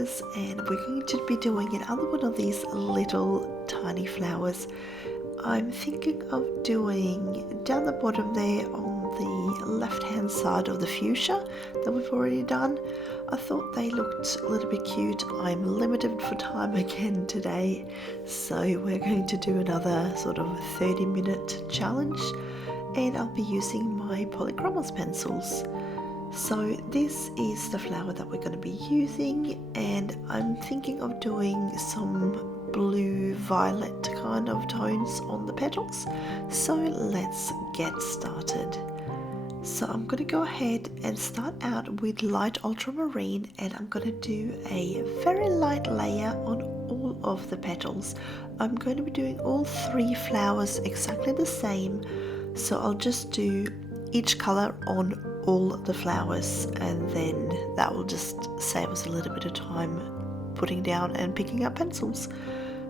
flowers, and we're going to be doing another one of these little tiny flowers. I'm thinking of doing down the bottom there on the left hand side of the fuchsia that we've already done. I thought they looked a little bit cute. I'm limited for time again today, so we're going to do another sort of 30-minute challenge, and I'll be using my Polychromos pencils. So this is the flower that we're going to be using, and I'm thinking of doing some blue violet kind of tones on the petals. So let's get started. So I'm going to go ahead and start out with light ultramarine, and I'm going to do a very light layer on all of the petals. I'm going to be doing all 3 flowers exactly the same, so I'll just do each color on all the flowers, and then that will just save us a little bit of time putting down and picking up pencils.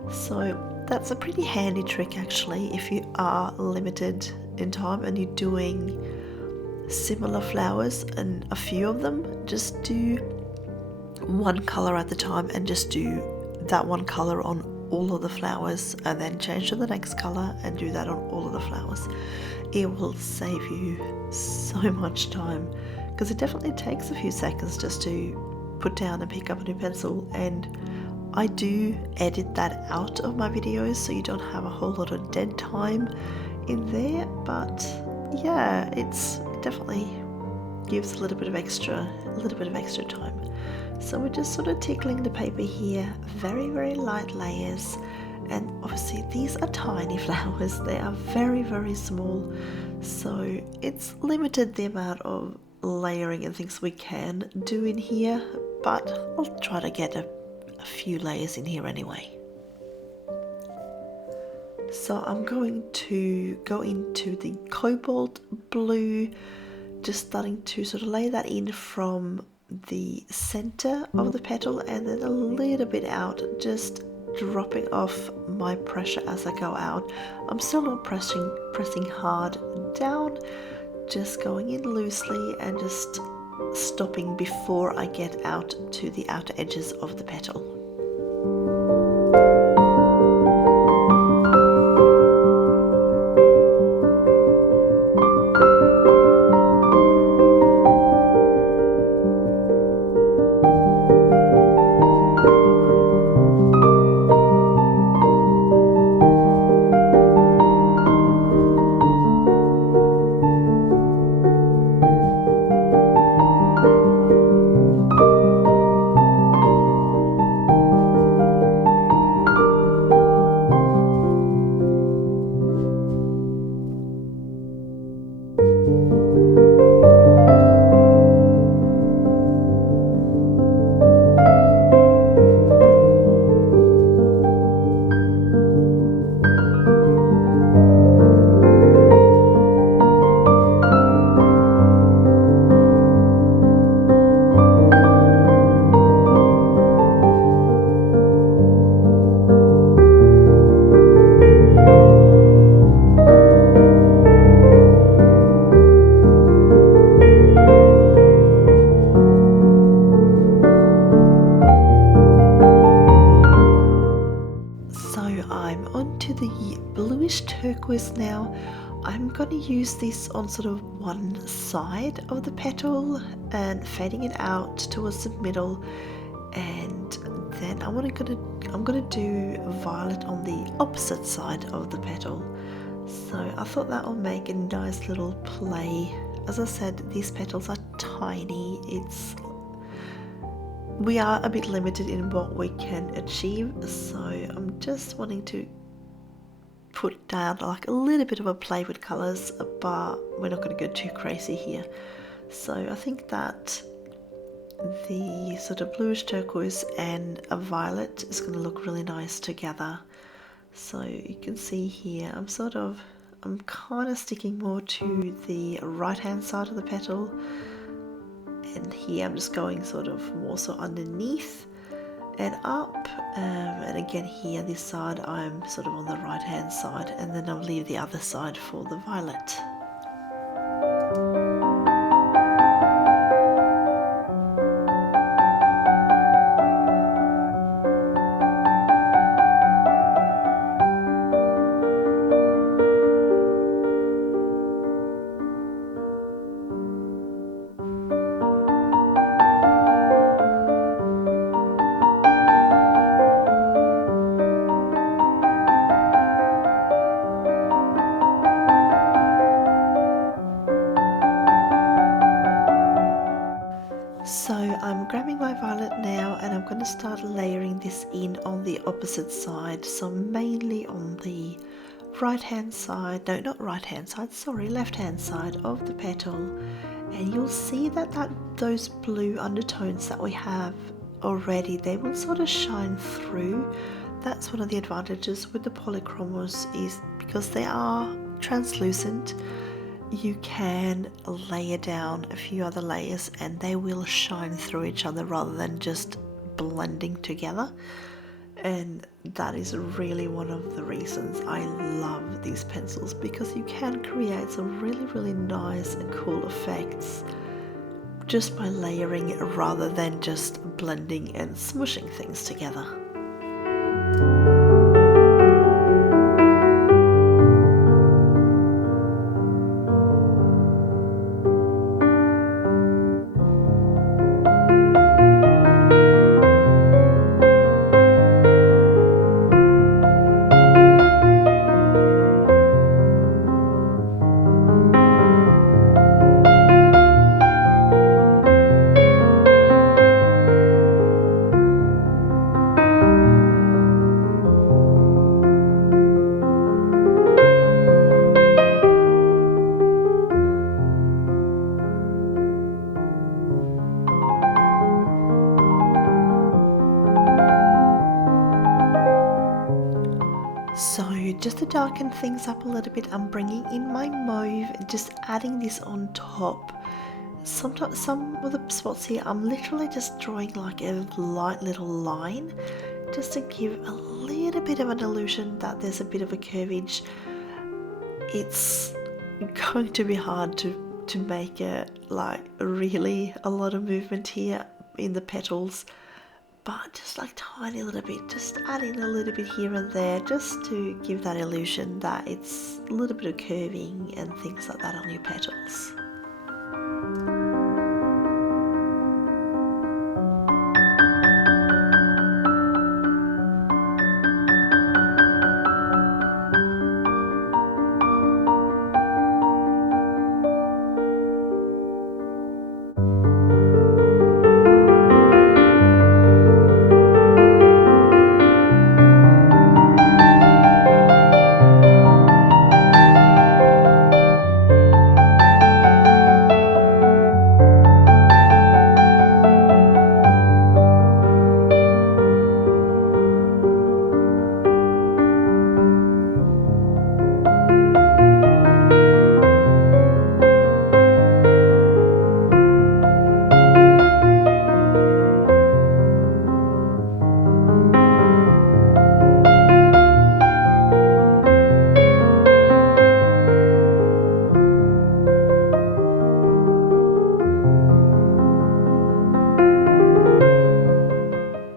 So that's a pretty handy trick actually if you are limited in time and you're doing similar flowers and a few of them. Just do one color at the time and just do that one color on all of the flowers, and then change to the next color and do that on all of the flowers. It will save you so much time, because it definitely takes a few seconds just to put down and pick up a new pencil, and I do edit that out of my videos so you don't have a whole lot of dead time in there. But yeah, it definitely gives a little bit of extra time. So we're just sort of tickling the paper here, very light layers. And obviously these are tiny flowers, they are very small, so it's limited the amount of layering and things we can do in here, but I'll try to get a few layers in here anyway. So I'm going to go into the Cobalt Blue, just starting to sort of lay that in from the center of the petal and then a little bit out, just dropping off my pressure as I go out. I'm still not pressing hard down, just going in loosely and just stopping before I get out to the outer edges of the petal. Bluish Turquoise now. I'm going to use this on sort of one side of the petal and fading it out towards the middle, and then I'm going to do violet on the opposite side of the petal. So I thought that will make a nice little play. As I said, these petals are tiny. We are a bit limited in what we can achieve, so I'm just wanting to put down like a little bit of a play with colors, but we're not going to go too crazy here. So I think that the sort of bluish turquoise and a violet is going to look really nice together. So you can see here I'm kind of sticking more to the right hand side of the petal, and here I'm just going sort of more so underneath and up, and again here this side I'm sort of on the right hand side, and then I'll leave the other side for the violet. that now, and I'm going to start layering this in on the opposite side, so mainly on the right hand side, no, not right hand side, sorry, left hand side of the petal. And you'll see that those blue undertones that we have already, they will sort of shine through. That's one of the advantages with the Polychromos, is because they are translucent, you can layer down a few other layers and they will shine through each other rather than just blending together. And that is really one of the reasons I love these pencils, because you can create some really nice and cool effects just by layering rather than just blending and smushing things together. So just to darken things up a little bit, I'm bringing in my mauve and just adding this on top. Sometimes some of the spots here, I'm literally just drawing like a light little line just to give a little bit of an illusion that there's a bit of a curvage. It's going to be hard to make it like really a lot of movement here in the petals, but just like tiny little bit, just adding a little bit here and there just to give that illusion that it's a little bit of curving and things like that on your petals.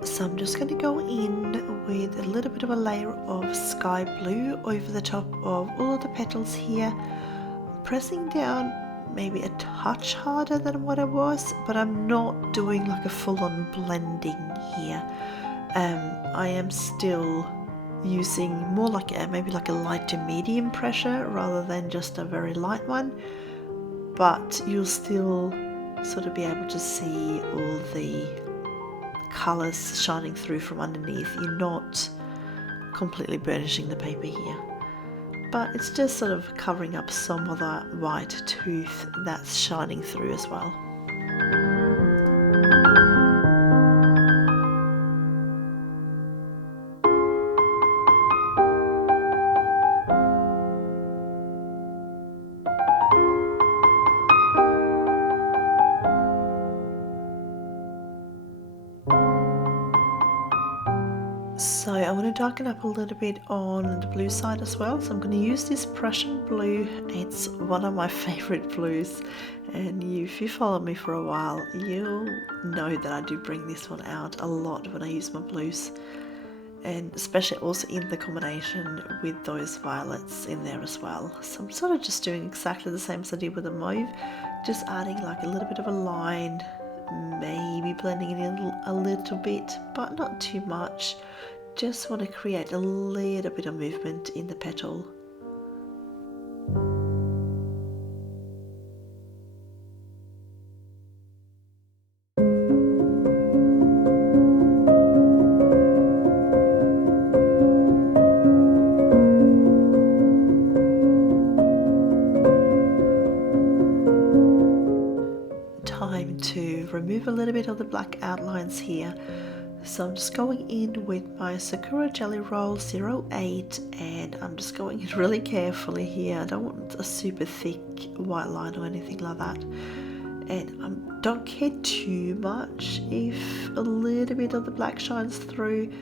So I'm just going to go in with a little bit of a layer of sky blue over the top of all of the petals here, pressing down maybe a touch harder than what I was, but I'm not doing like a full-on blending here. I am still using more like maybe like a light to medium pressure rather than just a very light one, but you'll still sort of be able to see all the colours shining through from underneath. You're not completely burnishing the paper here, but it's just sort of covering up some of that white tooth that's shining through as well. So I want to darken up a little bit on the blue side as well. So I'm going to use this Prussian blue. It's one of my favorite blues, and if you follow me for a while, you'll know that I do bring this one out a lot when I use my blues, and especially also in the combination with those violets in there as well. So I'm sort of just doing exactly the same as I did with the mauve, just adding like a little bit of a line, maybe blending it in a little bit, but not too much. Just want to create a little bit of movement in the petal. remove a little bit of the black outlines here. So I'm just going in with my Sakura Gelly-Roll 08, and I'm just going in really carefully here. I don't want a super thick white line or anything like that. And I don't care too much if a little bit of the black shines through.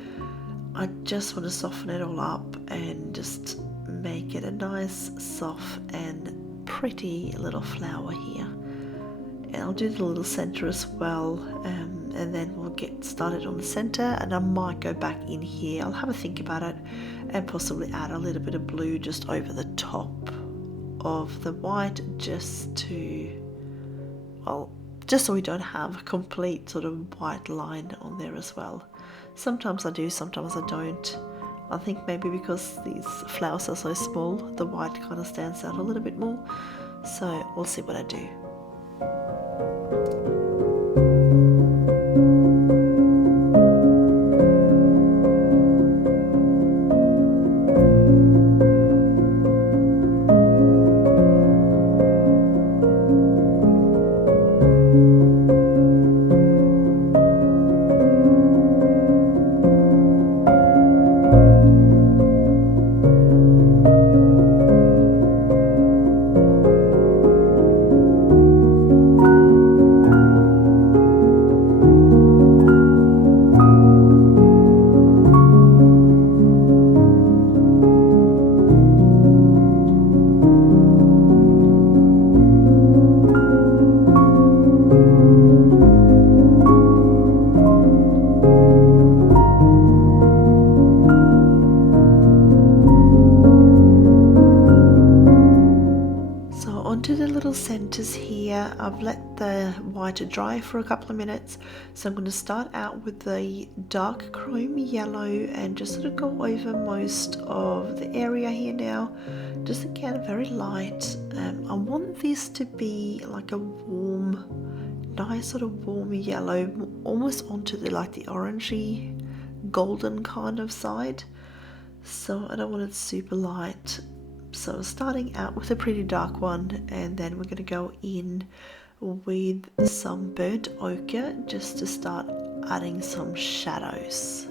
I just want to soften it all up and just make it a nice, soft and pretty little flower here. And I'll do the little center as well, and then we'll get started on the center, and I might go back in here. I'll have a think about it and possibly add a little bit of blue just over the top of the white, just to, well, just so we don't have a complete sort of white line on there as well. Sometimes I do, sometimes I don't. I think maybe because these flowers are so small, the white kind of stands out a little bit more. So we'll see what I do. Centers here. I've let the white dry for a couple of minutes, so I'm going to start out with the dark chrome yellow and just sort of go over most of the area here now. Just again very light. I want this to be like a warm, nice sort of warm yellow, almost onto the like the orangey golden kind of side, so I don't want it super light. So starting out with a pretty dark one, and then we're going to go in with some burnt ochre just to start adding some shadows.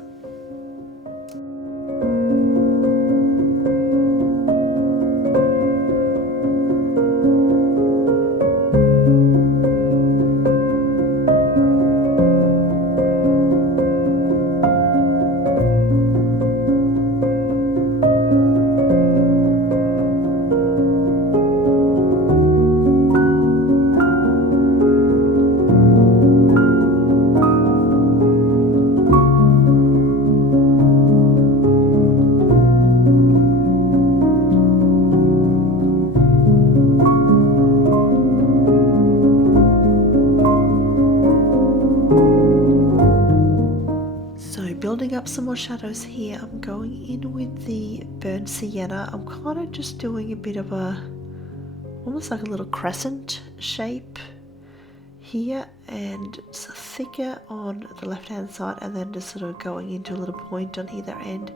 Building up some more shadows here, I'm going in with the burnt sienna. I'm kind of just doing a bit of a, almost like a little crescent shape here, and it's thicker on the left hand side, and then just sort of going into a little point on either end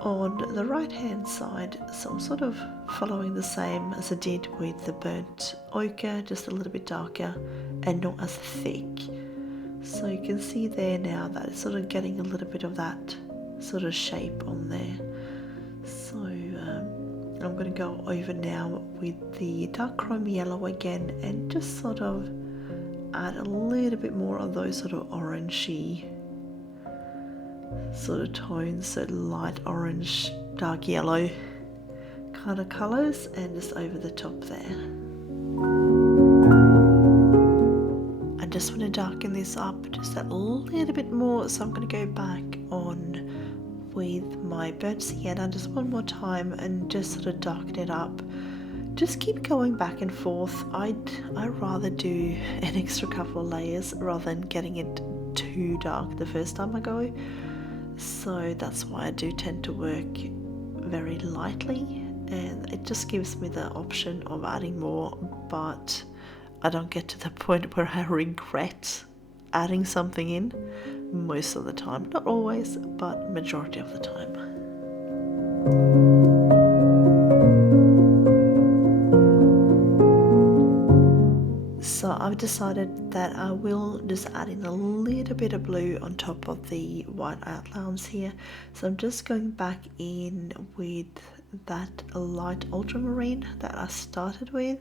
on the right hand side. So I'm sort of following the same as I did with the burnt ochre, just a little bit darker and not as thick. So you can see there now that it's sort of getting a little bit of that sort of shape on there. So I'm going to go over now with the dark chrome yellow again and just sort of add a little bit more of those sort of orangey sort of tones, so light orange, dark yellow kind of colours, and just over the top there. I just want to darken this up just a little bit more, so I'm going to go back on with my burnt sienna just one more time and just sort of darken it up. Just keep going back and forth. I'd rather do an extra couple of layers rather than getting it too dark the first time I go. So that's why I do tend to work very lightly, and it just gives me the option of adding more, but I don't get to the point where I regret adding something in most of the time. Not always, but majority of the time. So I've decided that I will just add in a little bit of blue on top of the white outlines here. So I'm just going back in with that light ultramarine that I started with,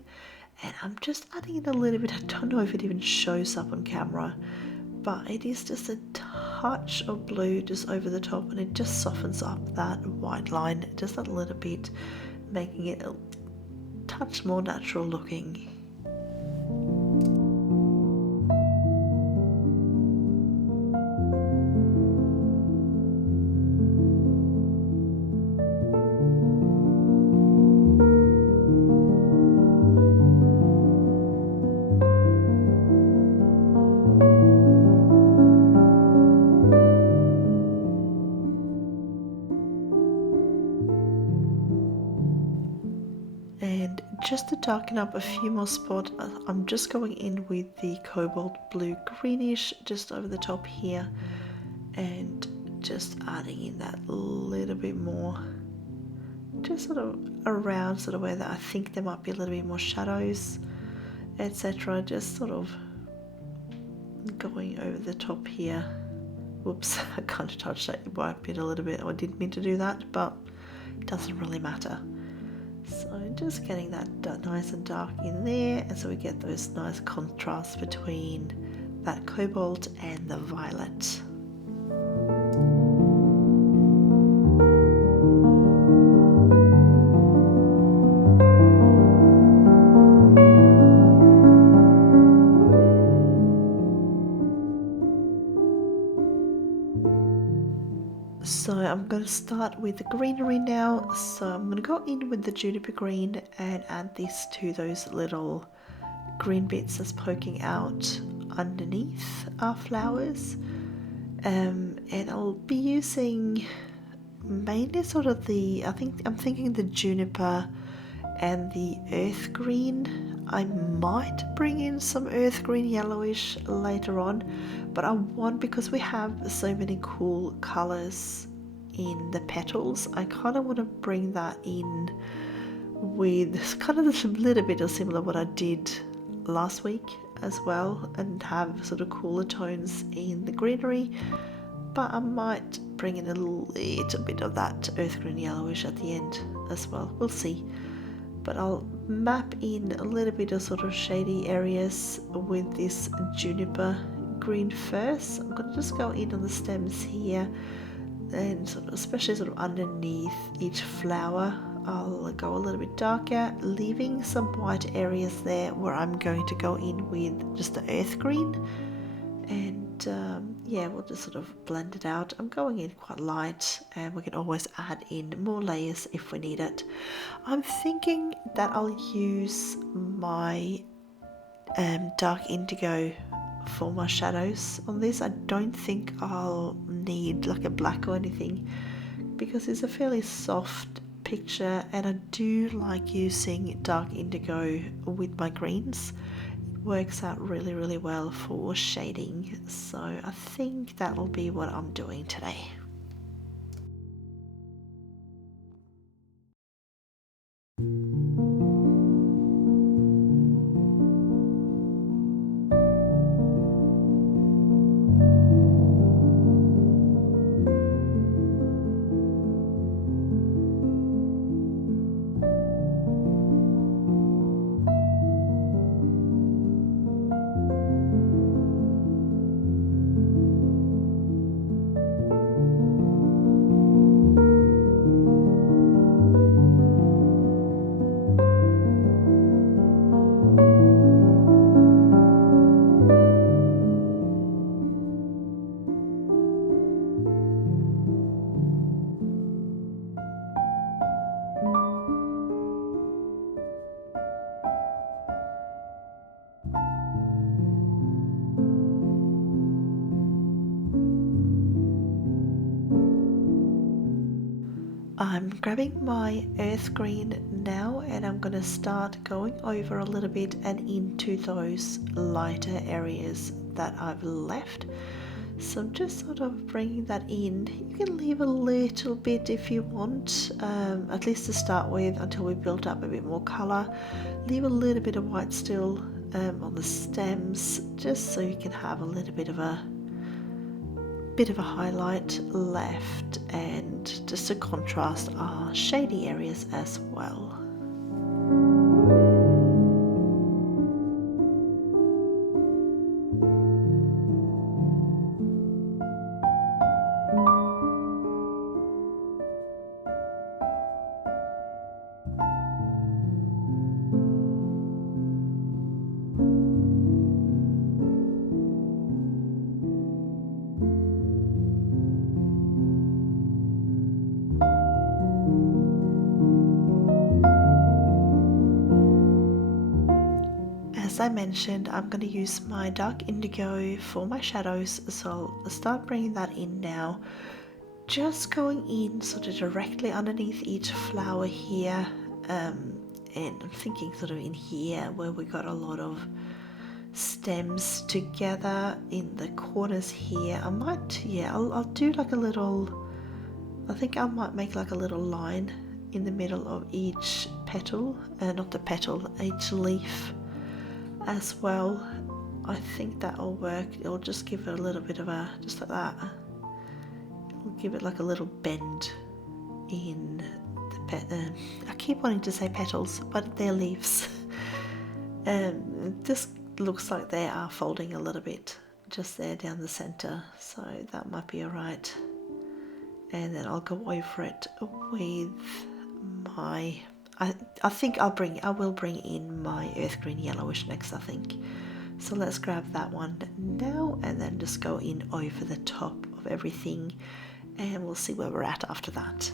and I'm just adding in a little bit. I don't know if it even shows up on camera, but it is just a touch of blue just over the top, and it just softens up that white line just a little bit, making it a touch more natural looking. And just to darken up a few more spots, I'm just going in with the Cobalt Blue greenish just over the top here, and just adding in that little bit more, just sort of around sort of where I think there might be a little bit more shadows, etc. Just sort of going over the top here. Whoops, I kind of touched that white bit a little bit. I didn't mean to do that, but it doesn't really matter. So just getting that nice and dark in there, and so we get those nice contrasts between that cobalt and the violet. So I'm going to start with the greenery now. So I'm going to go in with the Juniper green and add this to those little green bits that's poking out underneath our flowers. And I'll be using mainly sort of I'm thinking the Juniper and the earth green. I might bring in some earth green yellowish later on, but I want, because we have so many cool colors in the petals, I kind of want to bring that in with kind of a little bit of similar what I did last week as well, and have sort of cooler tones in the greenery, but I might bring in a little bit of that earth green yellowish at the end as well. We'll see. But I'll map in a little bit of sort of shady areas with this Juniper green first. I'm going to just go in on the stems here, and sort of, especially sort of underneath each flower, I'll go a little bit darker, leaving some white areas there where I'm going to go in with just the earth green. And yeah, we'll just sort of blend it out. I'm going in quite light, and we can always add in more layers if we need it. I'm thinking that I'll use my dark indigo for my shadows on this. I don't think I'll need like a black or anything, because it's a fairly soft picture, and I do like using dark indigo with my greens. Works out really, really well for shading, so I think that will be what I'm doing today. I'm grabbing my earth green now, and I'm going to start going over a little bit and into those lighter areas that I've left. So I'm just sort of bringing that in. You can leave a little bit if you want, at least to start with, until we build up a bit more colour. Leave a little bit of white still on the stems, just so you can have a little bit of a highlight left, and just to contrast our shady areas as well. As I mentioned, I'm going to use my dark indigo for my shadows, so I'll start bringing that in now. Just going in sort of directly underneath each flower here, and I'm thinking sort of in here where we got a lot of stems together in the corners here. I might, yeah, I'll do like a little, I think I might make like a little line in the middle of each petal, not the petal, each leaf as well. I think that'll work. It'll just give it a little bit of a, just like that, it'll give it like a little bend in the I keep wanting to say petals, but they're leaves. This looks like they are folding a little bit just there down the center, so that might be alright. And then I'll go over it with my, I think I will bring in my earth green yellowish next, I think. So let's grab that one now and then just go in over the top of everything, and we'll see where we're at after that.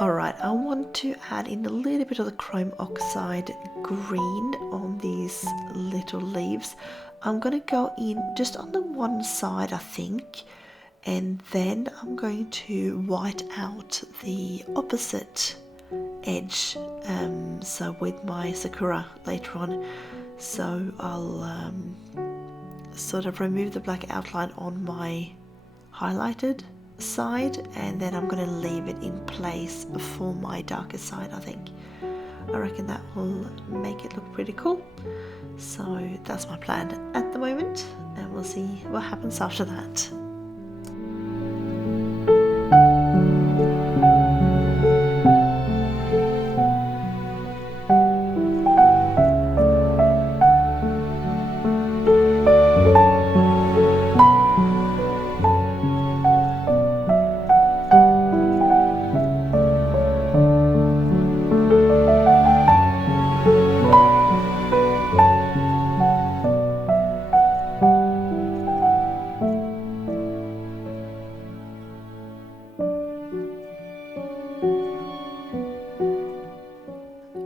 Alright, I want to add in a little bit of the chrome oxide green on these little leaves. I'm going to go in just on the one side, I think, and then I'm going to white out the opposite edge, so with my Sakura later on. So I'll sort of remove the black outline on my highlighted side, and then I'm going to leave it in place for my darker side. I reckon that will make it look pretty cool. So that's my plan at the moment, and we'll see what happens after that.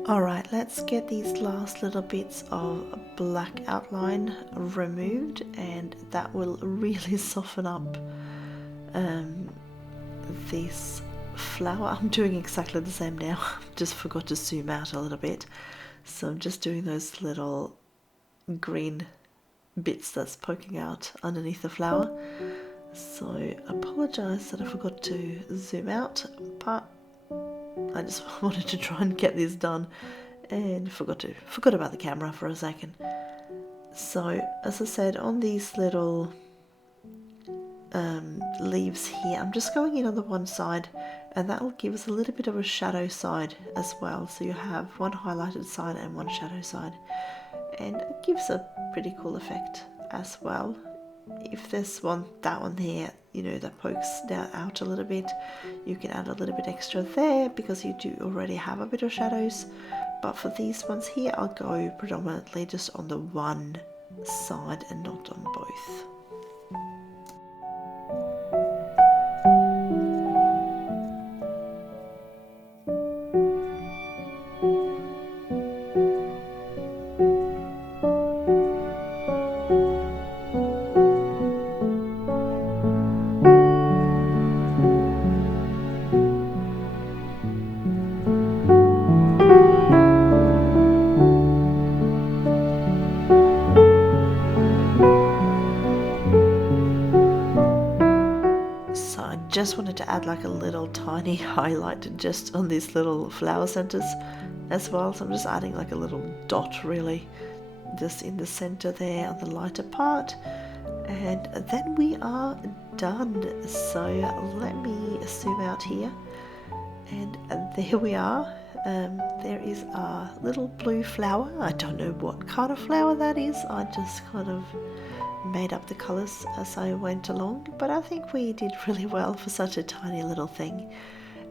Alright, let's get these last little bits of black outline removed, and that will really soften up this flower. I'm doing exactly the same now, just forgot to zoom out a little bit. So I'm just doing those little green bits that's poking out underneath the flower. So I apologise that I forgot to zoom out, but I just wanted to try and get this done and forgot about the camera for a second. So as I said, on these little leaves here, I'm just going in on the one side, and that will give us a little bit of a shadow side as well. So you have one highlighted side and one shadow side, and it gives a pretty cool effect as well. if there's that one here, you know, that pokes out a little bit, you can add a little bit extra there because you do already have a bit of shadows. But for these ones here, I'll go predominantly just on the one side and not on both. Just wanted to add like a little tiny highlight just on these little flower centers as well, so I'm just adding like a little dot really just in the center there on the lighter part, and then we are done. So let me zoom out here, and there we are. There is our little blue flower. I don't know what kind of flower that is, I just kind of made up the colors as I went along, but I think we did really well for such a tiny little thing.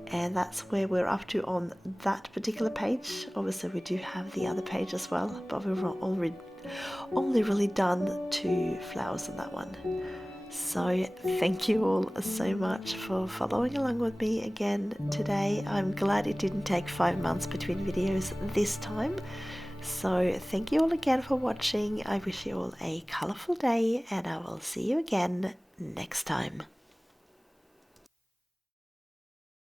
And that's where we're up to on that particular page. Obviously we do have the other page as well, but we've only really done 2 flowers on that one. So thank you all so much for following along with me again today. I'm glad it didn't take 5 months between videos this time. So thank you all again for watching. I wish you all a colourful day, and I will see you again next time.